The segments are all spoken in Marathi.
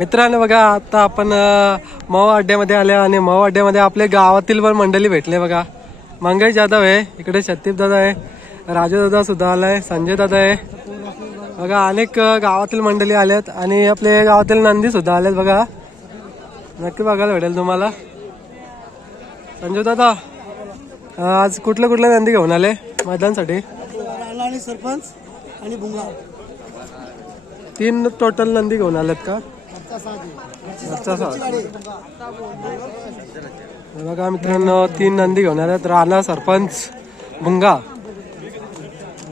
मित्रांनो बघा आता आपण मऊ अड्ड्यामध्ये आले आणि मऊ अड्ड्यामध्ये आपले गावातील पण मंडळी भेटले बघा. मंगेश जाधव आहे इकडे सत्यप दादा आहे राजू दादा सुद्धा आलाय संजय दादा आहे. बघा अनेक गावातील मंडळी आलेत आणि आपले गावातील नंदी सुद्धा आलेत बघा. नक्की बघायला भेटेल तुम्हाला. संजय दादा आज कुठले कुठले नंदी घेऊन आले मैदानसाठी? सरपंच आणि तीन टोटल नंदी घेऊन आलेत का? बघा मित्रांनो तीन नंदी घेऊन आल्यात. राणा सरपंच भुंगा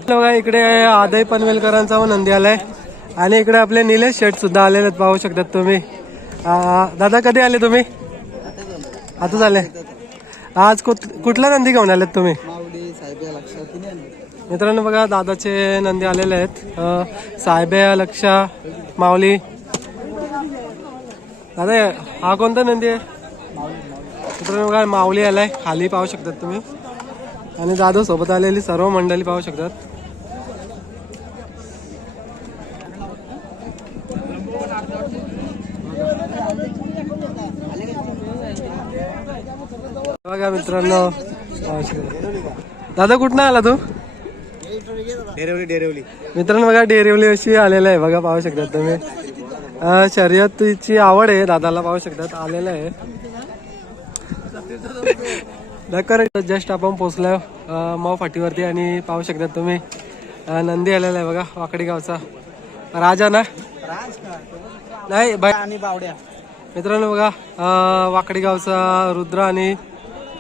बघा इकडे आदय पनवेलकरांचा नंदी आलाय. आणि इकडे आपले निलेश शेठ सुद्धा आलेले आहेत पाहू शकतात तुम्ही. दादा कधी आले तुम्ही? आता झाले. आज कुठ- कुठला नंदी घेऊन आलेत तुम्ही? साहेब. मित्रांनो बघा दादाचे नंदी आलेले आहेत. अ, साहेब्या लक्षा माऊली दादा हा कोणता नंदी आहे? मित्रांनो बघा माऊली आलाय खाली पाहू शकतात तुम्ही. आणि दादा सोबत आलेली सर्व मंडळी पाहू शकतात. बघा मित्रांनो. दादा कुठनं आला तू? डेरेवली डेरेवली. मित्रांनो बघा डेरिवली अशी आलेला आहे. बघा पाहू शकतात तुम्ही. शर्यतीची आवड आहे दादाला पाहू शकतात. आलेला आहे. नकर जस्ट आपण पोचलो माव फाटीवरती आणि पाहू शकतात तुम्ही. नंदी आलेला आहे बघा वाकडी गावचा. राजा ना? नाही बाय आणि बावड्या मित्रांनो बघा वाकडी गावचा रुद्र आणि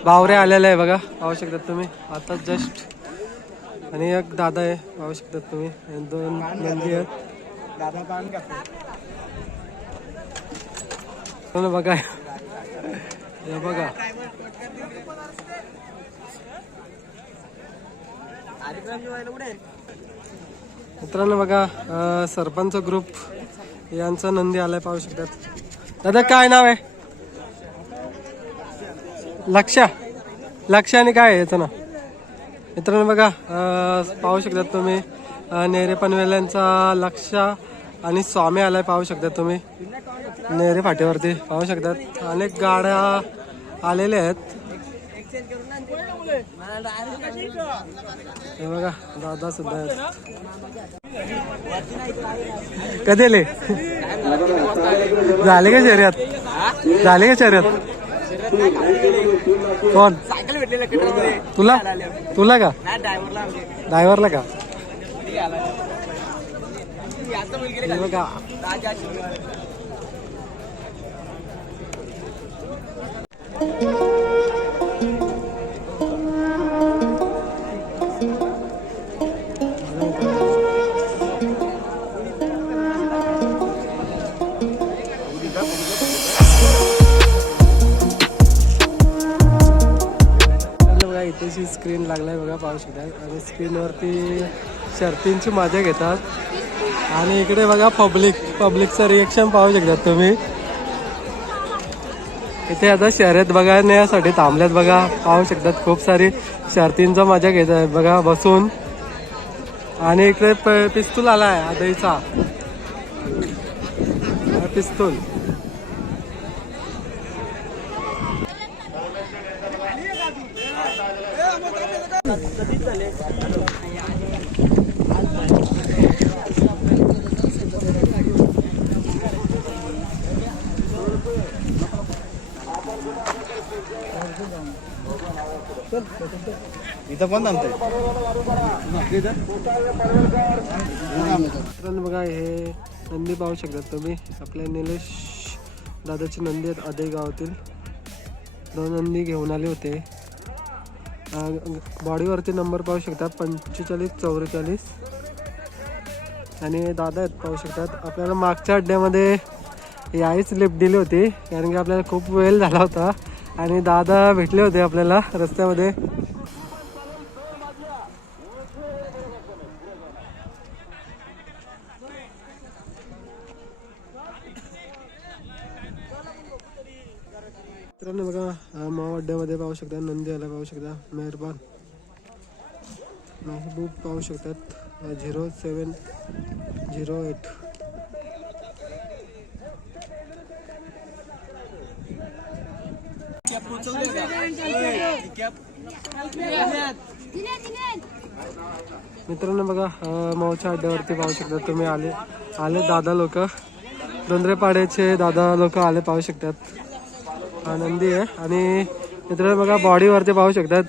बावरे आलेला आहे बघा पाहू शकतात तुम्ही. आता जस्ट आणि एक दादा आहे पाहू शकतात तुम्ही. दोन नंदी आहेत. दादा बघा. हे बघा. मित्रांनो बघा सरपंच ग्रुप यांचा नंदी आलाय पाहू शकतात. दादा काय नाव आहे? लक्षा. लक्ष आणि काय आहे याचं नाव? मित्रांनो बघा पाहू शकतात तुम्ही नेरे पनवेल्यांचा लक्षा आणि स्वामी आलाय पाहू शकतात तुम्ही. नेरे फाट्यावरती पाहू शकतात अनेक गाड्या आलेल्या आहेत. हे बघा दादा सुद्धा आहेत. कधी आले? झाले का शर्यत? झाले का शर्यत? कोण? तुला? तुला का? ड्रायव्हरला का? बघा इथेची स्क्रीन लागलाय बघा पाहू शकता आणि स्क्रीनवरती शर्तींची मजा घेतात. आणि इकडे बघा पब्लिक पब्लिकचं रिएक्शन पाहू शकतात तुम्ही. इथे आता शर्यत बघण्यासाठी थांबल्यात बघा. पाहू शकतात खूप सारी शर्तींचा मजा घेत आहे बघा बसून. आणि इकडे प- पिस्तूल आहे आदईचा. पिस्तूल. इथं पण मित्रांनो बघा हे नंदी पाहू शकतात तुम्ही. आपल्या निलेश दादाची नंदी आहेत आदई गावातील. दोन नंदी घेऊन आले होते. बॉडीवरती नंबर पाहू शकतात पंचेचाळीस चौवेचाळीस. आणि दादा आहेत पाहू शकतात आपल्याला मागच्या अड्ड्यामध्ये याहीच लिफ्ट दिली होती कारण की आपल्याला खूप वेळ झाला होता. आणि दादा भेटले होते आपल्याला रस्त्यामध्ये. मित्रांनो बघा मावाड्यामध्ये पाहू शकता नंदीला पाहू शकता मेहरबान. महबूब पाहू शकतात झिरो सेवन झिरो एट मित्रांनो बघा अं, माऊच्या अड्ड्यावरती पाहू शकता तुम्ही आले आले दादा लोक. दोंदरेपाड्याचे दादा लोक आले पाहू शकतात. आनंदी आहे. आणि मित्रांनो बघा बॉडीवरती पाहू शकतात.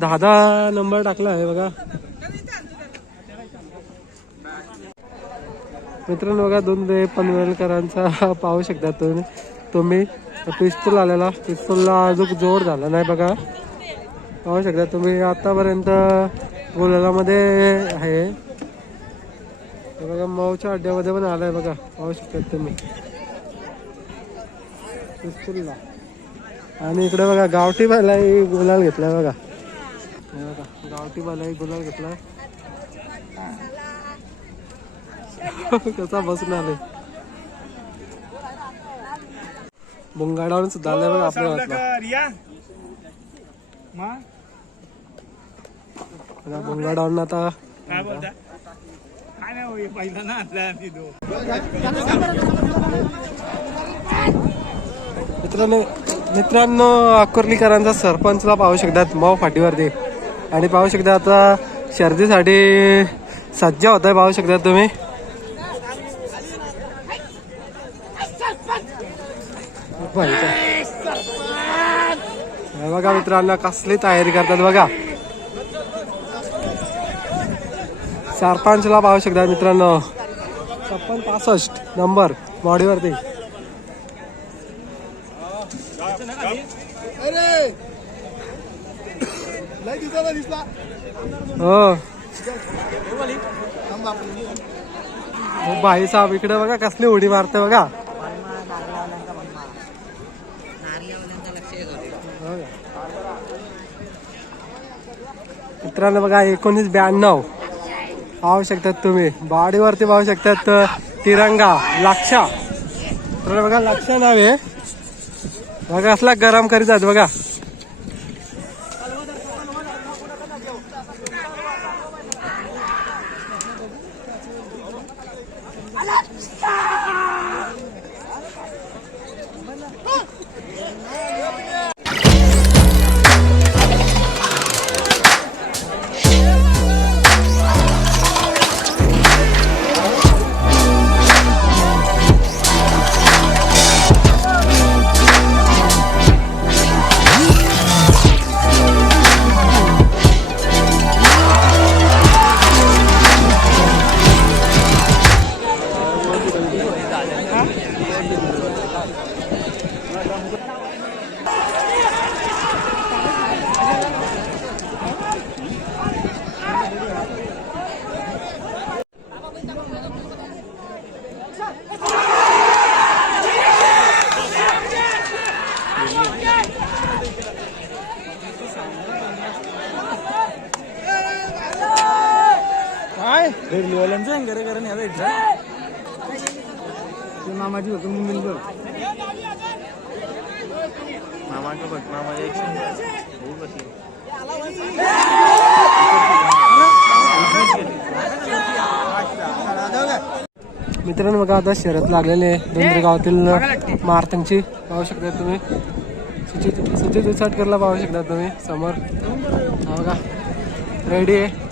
दहा नंबर टाकला आहे बघा. मित्रांनो बघा दोन ते पनवेलकरांचा पाहू शकता तुम्ही. तुम्ही पिस्तूल आलेला. पिस्तूलला अजून जोड झाला नाही बघा. पाहू शकता तुम्ही आतापर्यंत गोलामध्ये आहे. बघा माऊच्या अड्ड्यामध्ये पण आलाय बघा. पाहू शकता तुम्ही. पिस्तूलला आणि इकडे बघा गावठी बालाही गुलाल घेतलाय बघा. बघा गावठी बालाही गुलाल घेतलाय. कसा बसून आले बुंगाडावरून सुद्धा आलाय बघा आपल्या हातला बघा, बुंगाडावरून आता मित्रांनो मित्रांनो अकोर्लीकरांचा सरपंचला पाहू शकतात माव फाटीवरती. आणि पाहू शकता आता शर्दीसाठी सज्ज होत आहे पाहू शकता तुम्ही हे बघा मित्रांनो कसली तयारी करतात बघा. सरपंचला पाहू शकता मित्रांनो. छप्पन पासष्ट नंबर बॉडीवरती. हो. हो, भाई साहेब इकडे बघा कसली उडी मारते बघा हो का? मित्रांनो बघा एकोणीस ब्याण्णव. पाहू शकतात तुम्ही. बॉडीवरती पाहू शकतात तिरंगा लक्षा. तर बघा लक्ष नाव आहे. बघा असला गरम करीतात बघा. मामाची होतो मुंबई बघ मामाचं बघ मामा मित्रांनो बघा आता शर्यत लागलेले दोन गावातील मारतंगची. पाहू शकता तुम्ही. सुचित सुचित उसाटकरला पाहू शकता तुम्ही. समोर. हा बघा. रेडी आहे.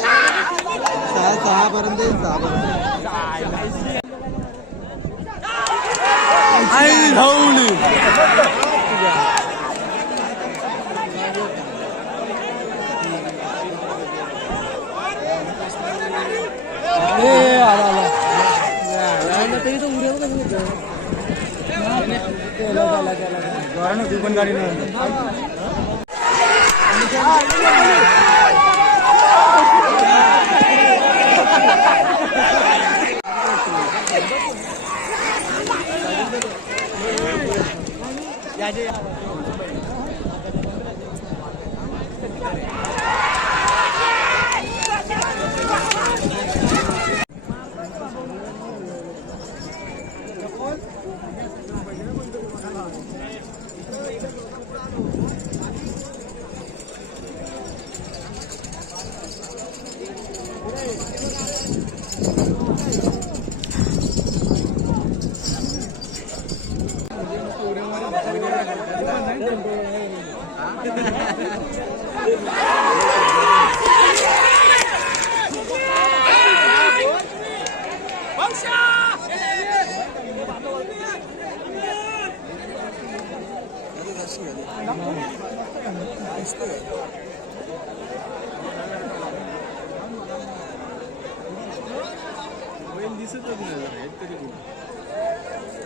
सहा सहा पर्यंत येईल, सहा पर्यंत ए, आला, आला. ती पण गाडी नाही 웬 리스터구나, 애들이고.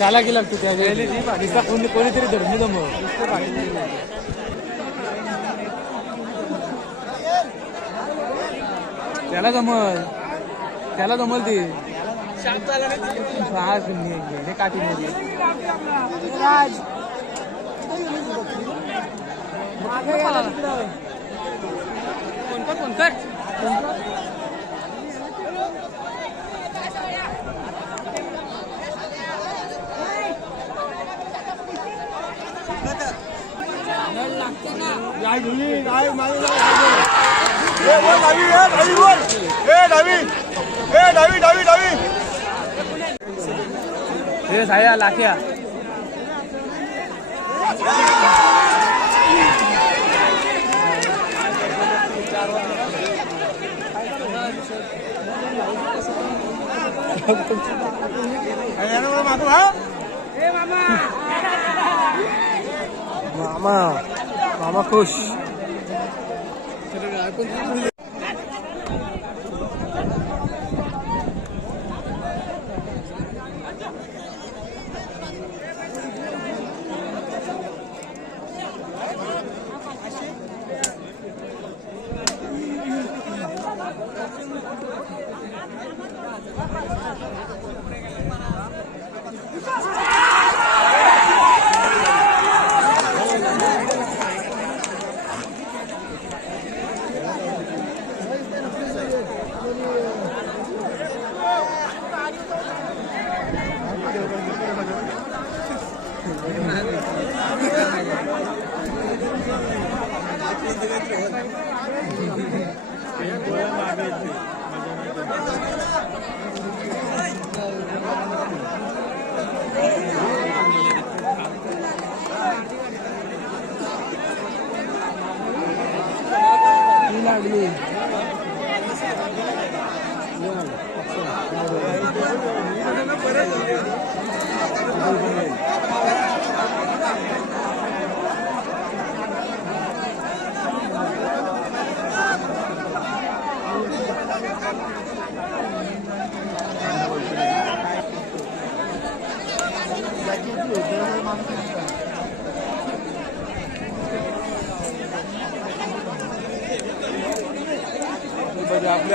हे चाला की लागतो त्या कोणी कोणीतरी धरून जमव त्याला जमल. त्याला जमल ती. हा, हे काठी Dạ, dài đi, dài mày đi. Ê, quên Đại Huy, ê, Đại Huy quên. Ê, Đại Huy. Ê, Đại Huy, Đại Huy, Đại Huy. Thế thấy là lạc kia. À? Mama. Mama. मामा मामा Thank you.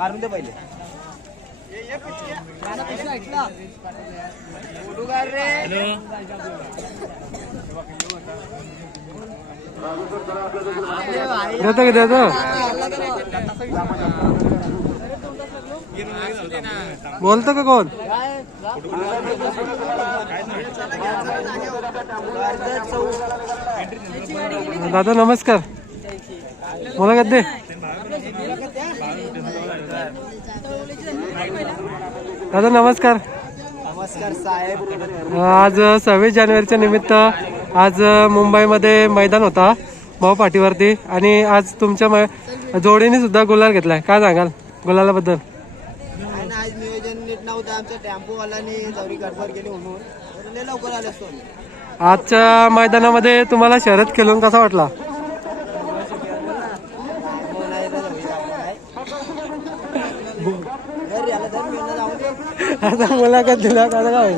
काढून दे पहिले. देतो की देतो? बोलतो का कोण? दादा नमस्कार. मुलाखत दे दादा नमस्कार. नमस्कार साहेब. आज सव्वीस जानेवारीच्या निमित्त आज मुंबईमध्ये मैदान होता भाऊ पाठीवरती आणि आज तुमच्या मै- जोडीने सुद्धा गुलाल घेतलाय. काय सांगाल गुलालाबद्दल? आणि आज नियोजन नीट नव्हतं. आमच्या टेम्पोवाल्याने जवळी गडबड केली म्हणून. तर लय लवकर आले असतो. आम्ही. आजच्या मैदानामध्ये तुम्हाला शर्यत खेळून कसा वाटला हो, नाही रे जवळी आपण नाही. घरी आलं तर मी म्हणलं जाऊ दे आता मुलाखत दिला का काय